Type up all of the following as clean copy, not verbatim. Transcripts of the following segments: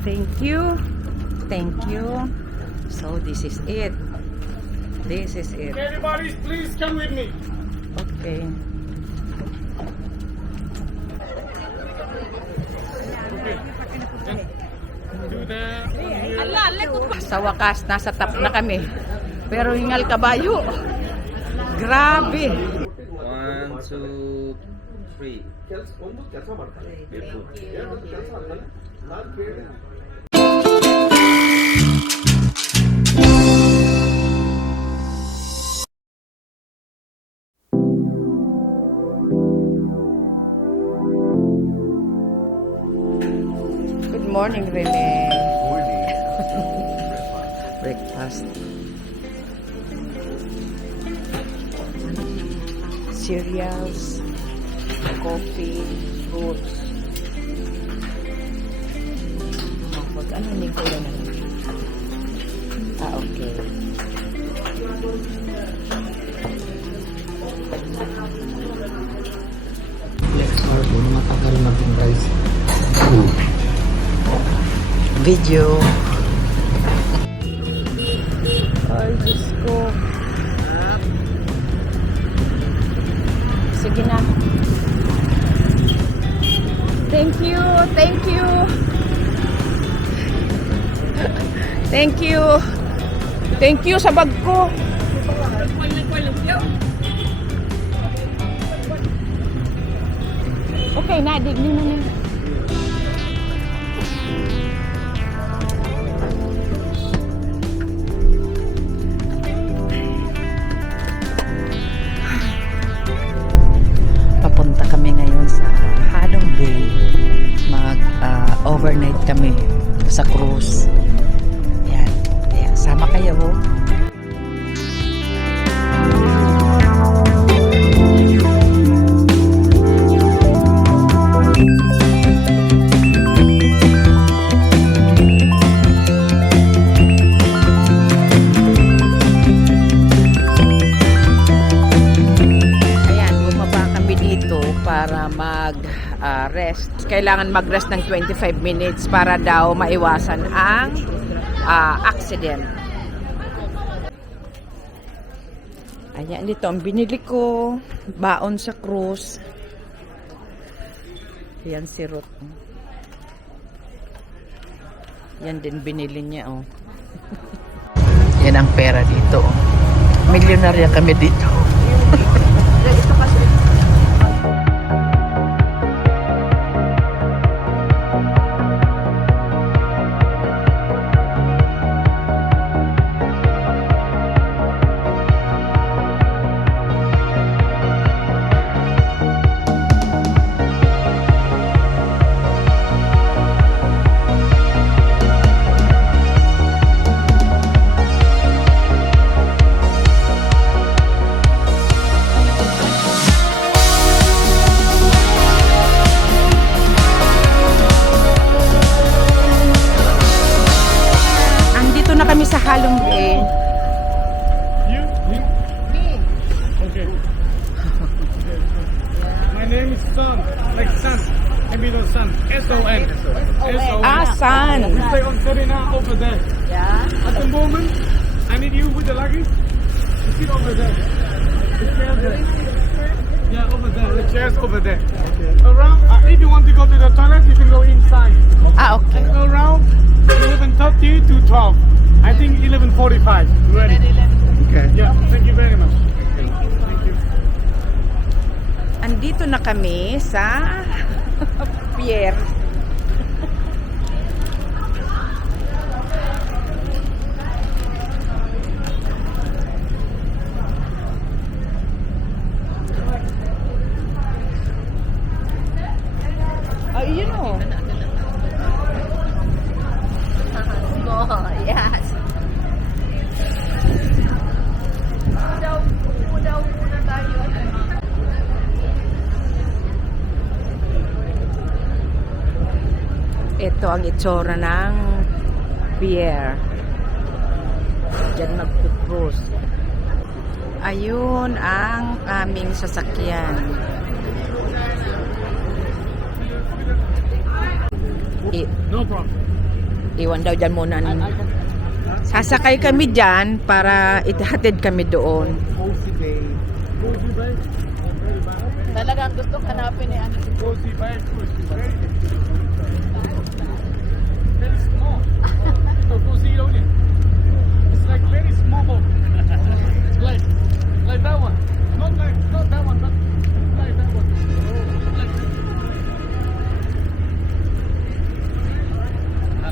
Thank you. Thank you. So this is it. This is it. Everybody, please come with me. Okay. Do that. Sa wakas, nasa top na kami. Pero hingal kabayo. Grabe. 1, 2, 3. Good morning, Rene. Breakfast. Cereals, coffee, fruits. Ano ni ko yan? Okay. Flex bar po na matagal maging guys. Video. Ay, Diyos ko. Sige na. Thank you. Thank you. Thank you. Thank you sa bag ko. Okay na, dignin na na. Papunta kami ngayon sa Halong Bay. Overnight kami sa cruise. Yan. Ayan. Sama kayo. Ayan, bumaba kami dito para rest. Kailangan mag-rest ng 25 minutes para daw maiwasan ang accident. Ayan, dito ang binili ko. Baon sa cruise. Ayan si Ruth. Yan din binili niya, oh. Yan ang pera dito, oh. Milyonarya kami dito. Ito kasi. Kami sa Halong Bay. You? Me. Okay. My name is Son. Like Sun. Maybe not Sun. S-O-N. S-O-N. San. We stay on Serena over there. Yeah. At the moment, I need you with the luggage to sit over there. The chair there. Yeah, over there. The chair's over there. Okay. Around, if you want to go to the toilet, you can go inside. Okay. Around 11:30 to 12. I think 11:45. Ready? Okay. Yeah. Thank you very much. Thank you. Andito na kami sa pier. Oh, you know. Yes. Ito ang itsura ng pier. Diyan mag-cruise. Ayun ang aming sasakyan. No problem. Iwan daw dyan muna. Sasakay kami dyan para itahatid kami doon. Cozy Bay. Cozy Bay? Very bad. Talagang gusto hanapin ni ano. Cozy Bay. Cozy Bay. Very small. So cozy only. It's like very small boat. Like that one. Not that one, but like that one. Like that.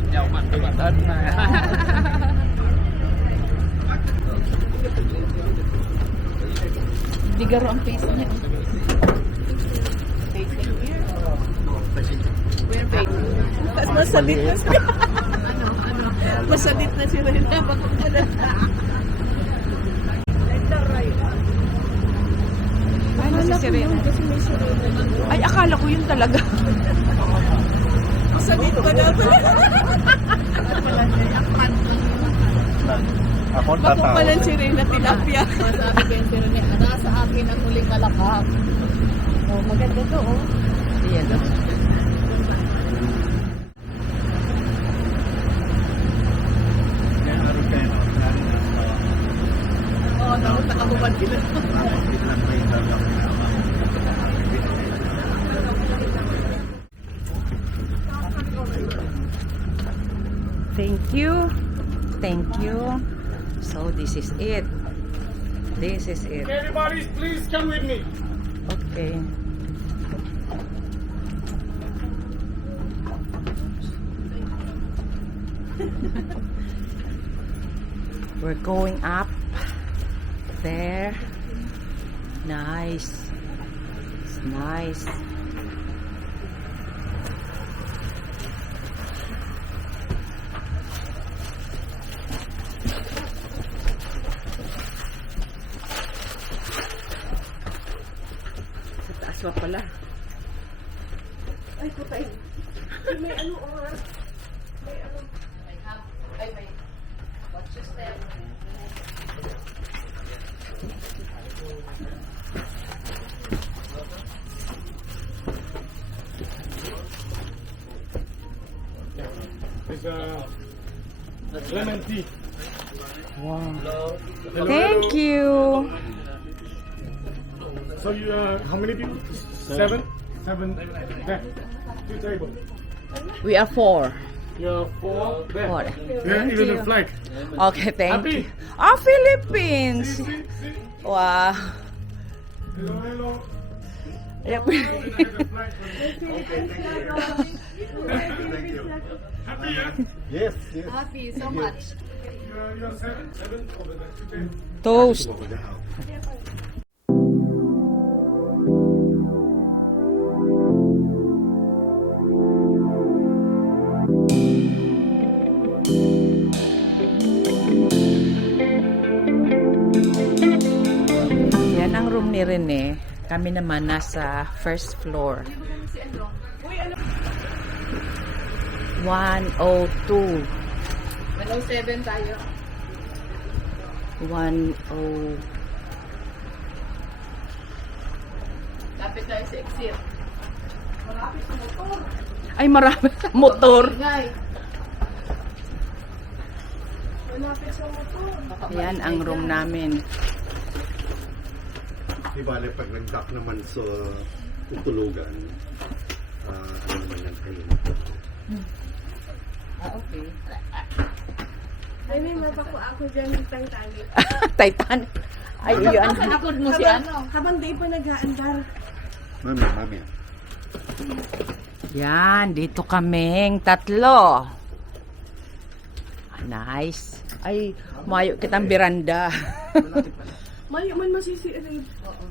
Chào mặt các bạn thân này. Bigaro ang face niya. Mas masalit na siya. Masalit na si Rena. Ano si Serena? Ay, akala ko yun talaga. Masalit pa daw. Ako Bako pala si Rena tilapia. Masabi ko yung Rene, nasa akin ang huling kalakak. Oh, maganda to, oh. Ayan o. Oo, nakabubad sila. Thank you. Thank you. So, this is it. This is it. Everybody, please come with me. Okay. We're going up there. Nice. It's nice. Sa taas pa pala. Ay, putay. May ano, oras. It's lemon tea. Wow. Hello. Thank you. So you how many people? Seven. There. Two tables. We are 4. You're four. There. Four. Yeah, even the flag. Okay, thank Happy? you. Oh, Philippines. See, see. Wow. Hello, hello. Yep. The flag. Happy, yeah? Yes, yes. Happy, so much. You're seven over there. Two tables. Toast. Yan ang room ni Rene. Kami naman nasa first floor. 102. 107 tayo. 10. Lapit tayo sa exit. Ay, marami sa motor. Ingay. Yan ang room namin. Di bale, pag nag-dock naman sa tutulugan, ano naman yan kayo? Okay. Ay, may mapako ako dyan ng Titanic. Titanic. Ay, yun. Likod mo si ano? Habang di pa nag-aandar. Mami. Yan, dito kaming tatlo. Nice. Ay, mayo kitang beranda. Mayo man masisirin. Oo.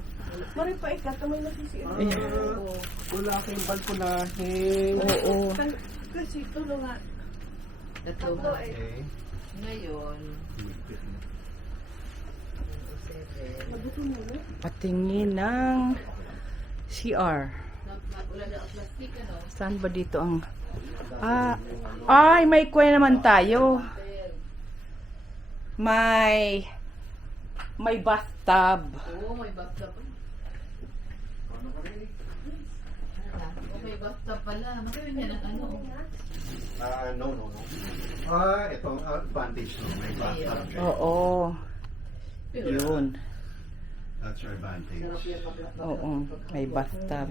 Mari pa ikat, may masisirin. Wala kayong balkonahin. Oo. Kasi tulo nga. Tatlo. eh. Ngayon. Patingin ng CR. Wala na ang plastic, ano? Saan ba dito ang... ay, may kuya naman tayo. May bathtub. Oo, may bathtub. Oh, may may bathtub pala. Magkano niya ng ano? No. Itong advantage no, may bathtub siya. Oo. Yun. That's your advantage. Oo. May bathtub.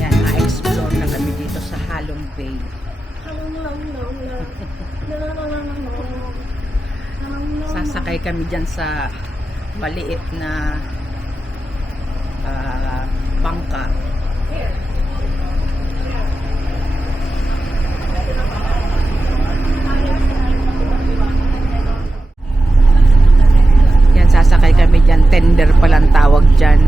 Yan, na-explore na kami dito sa Halong Bay. Sasakay kami dyan sa maliit na bangka. Yan, sasakay kami dyan. Tender palang tawag dyan.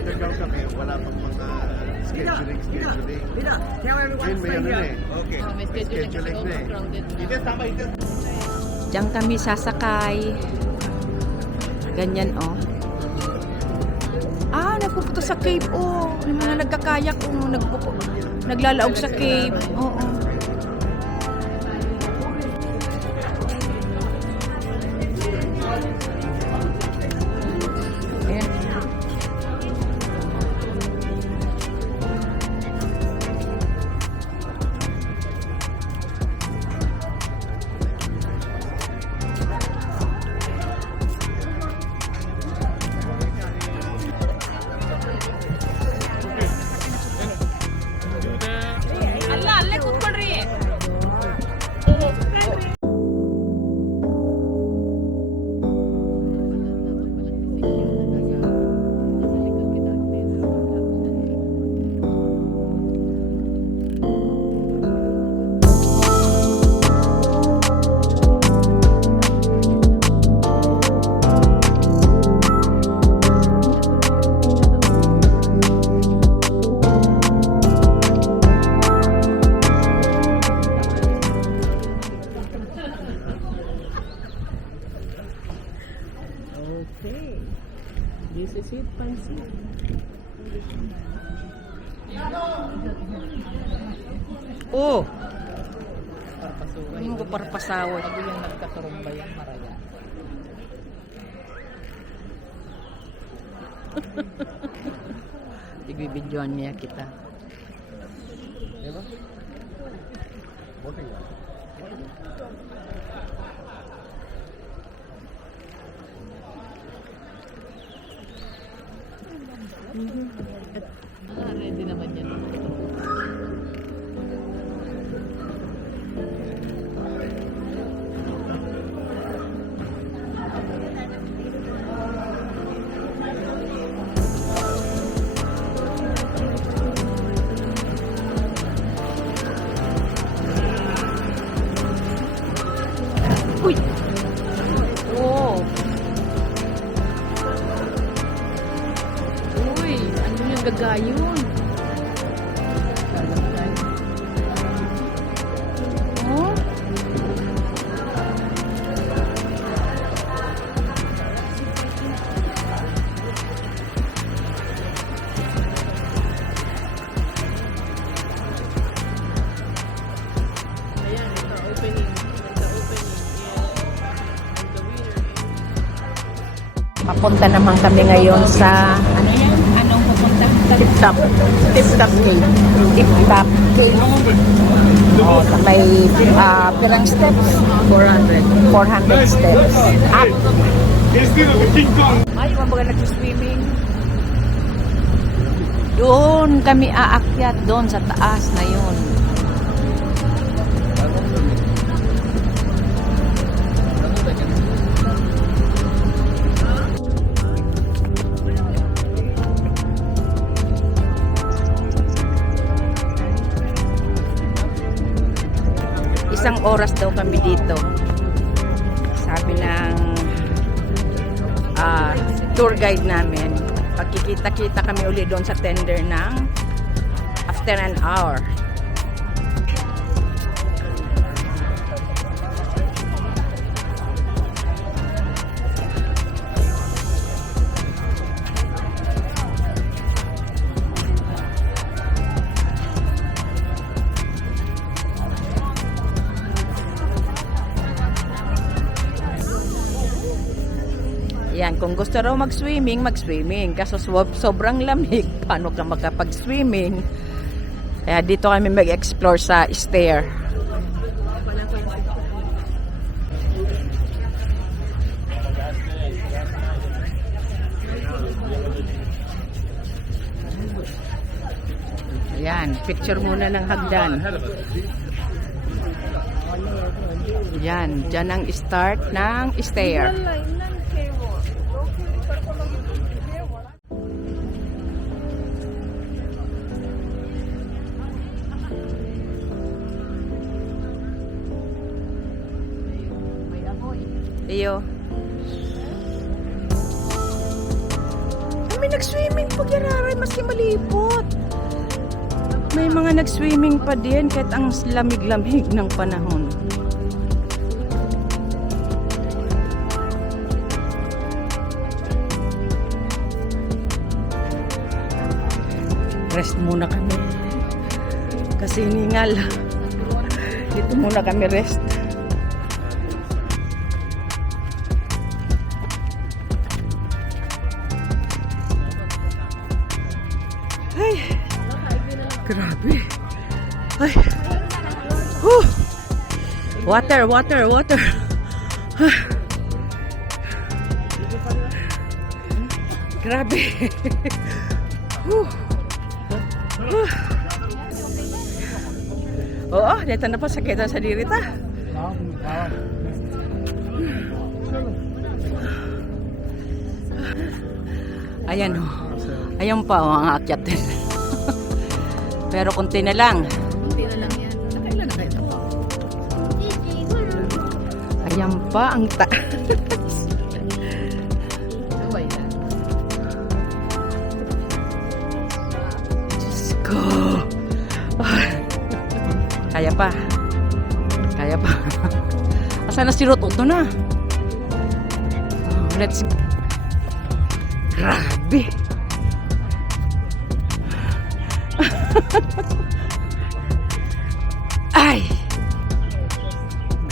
Nagkakagaw kami, wala pang mga scheduling. Ngayon may ano na eh. Okay. May scheduling na eh. crowded. Diyan kami sasakay. Ganyan, oh. Nagpupunta sa cave, oh. Yung mga nagkakayak, oh. Naglalaog sa cave. Oo. Ayan. Okay. This is it, Pansi. Oh! Hindi ko para pasaway. Sabi yung nagkaturumba yung maraya. Igbibidyoan niya kita. Ready naman yan. Uy! Oh! Uy! Ano yung gagayon? Oh? Papunta naman kami ngayon sa ano yan? Anong pupunta? Tip-top. Tip-top cave. Tip-top Cave. Oh, may pirang steps. 400. 400 steps. Up. Instead of the King Kong. Ay, mabaga nag-swimming. Doon kami aakyat, doon sa taas na yun. Isang oras daw kami dito. Sabi ng tour guide namin. Pagkikita-kita kami uli doon sa tender ng after an hour. Yan, kung gusto raw mag-swimming, mag-swimming. Kaso sobrang lamig, paano ka makapag-swimming? Kaya dito kami mag-explore sa stair. Ayan, picture muna ng hagdan. Yan, dyan ang start ng stair. Iyo. May nag-swimming pa giraray, maski malipot. May mga nag-swimming pa din kahit ang lamig-lamig ng panahon. Rest muna kami. Kasi ningal. Dito muna kami rest. Ay, grabe. Ay. Water, water, water. Grabe. Oo, dito na pa sakit sa diri ta. Ayan o. Ayan pa o ang akyat din. Pero konti na lang. Hindi na lang yan. Nakailan na kayo ito? Ayan pa ang taas. Kaway na. Diyos ko. Kaya pa. Kaya pa. Asa na si Ruth? Ito na. Let's go. Grabe. Ay.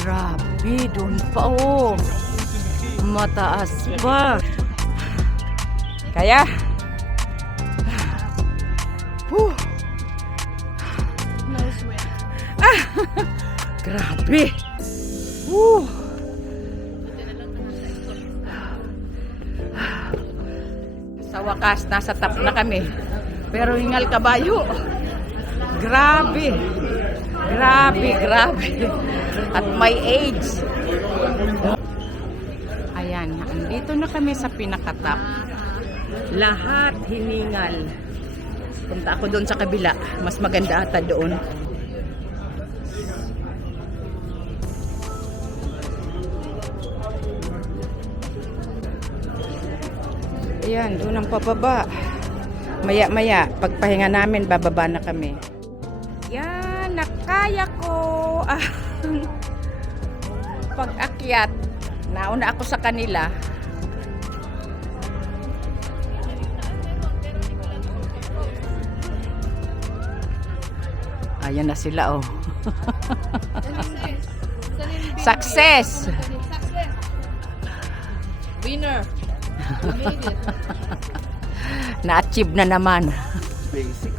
Grabe, doon pa oh. Mataas pa. Kaya? Whew. No sweat. Grabe. Whew. Sa wakas, nasa top na kami. Pero hingal kabayo. Grabe. Grabe, grabe. At my age. Ayan, andito na kami sa pinakatap. Lahat hiningal. Punta ako doon sa kabila. Mas maganda ata doon. Ayan, doon ang pababa. Maya-maya, pagpahinga namin, bababa na kami. Yan, nakaya ko. Pag-akyat, nauna ako sa kanila. Ayan na sila, oh. Success! Winner. We made it. Na-achieve na naman. Basic.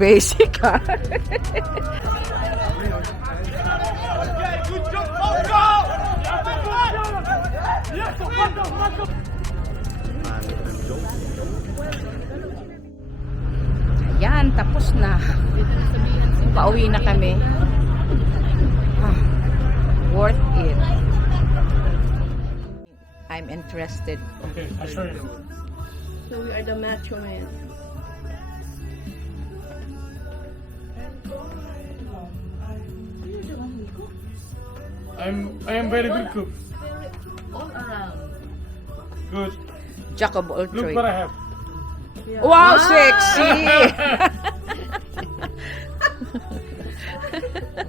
Basic, ha? Yan, tapos na. Pauwi na kami. Worth it. I'm interested. Okay, I'll show you. So we are the macho man. I am very good cook. All around. Good. Jack of all Look trades. what I have. Wow, sexy!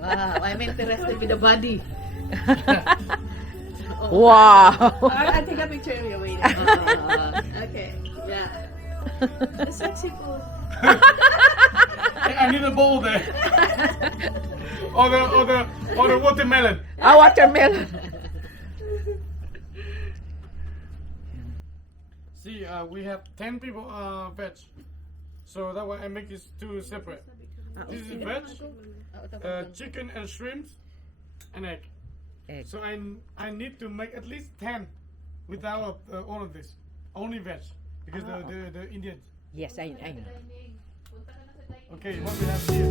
Wow, I'm interested with the body. Wow! I'll take a picture of you. Wait. Okay. Yeah. The sexy food. I need a bowl there. or the watermelon. Ah, watermelon. See, we have 10 people veg. So that why I make this two separate. This is veg, chicken and shrimps, and egg. Egg. So I need to make at least 10 without all of this. Only veg. Because the Indians. Yes, I know. Okay, what we have here.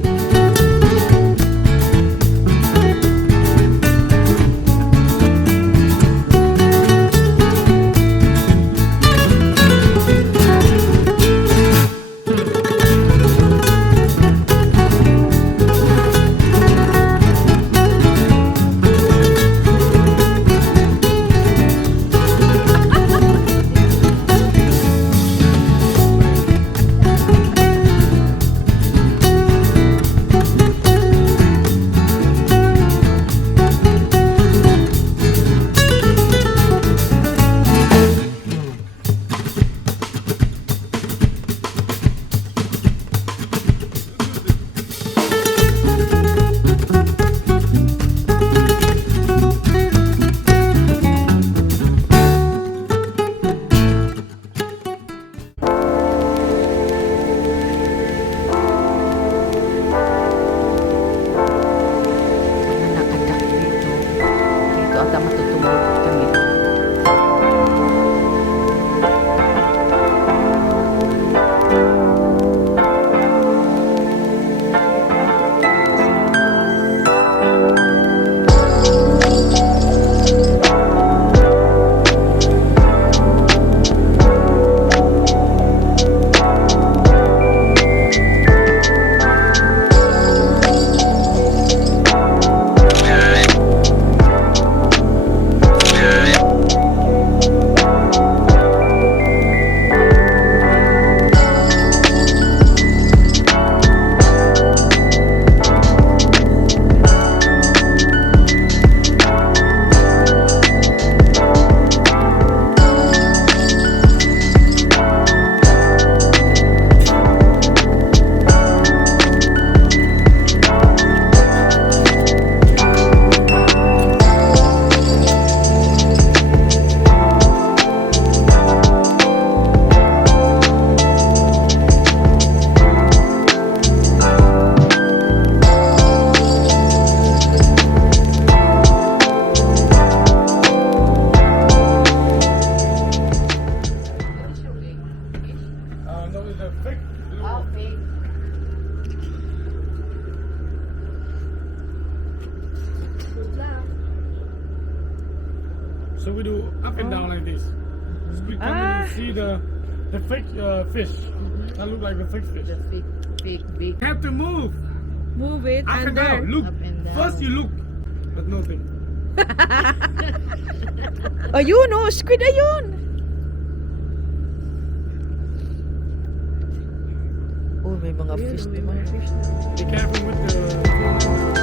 Nakadak dito. Dito ata matutulog kami. So we do up and down like this. So we come and see the fake fish. That look like the fake fish. The big. Have to move Move it up and down. Look. Up and down. First you look, but nothing. Ayun, oh, squid, ayun. Oh, may mga fish naman. Be careful with the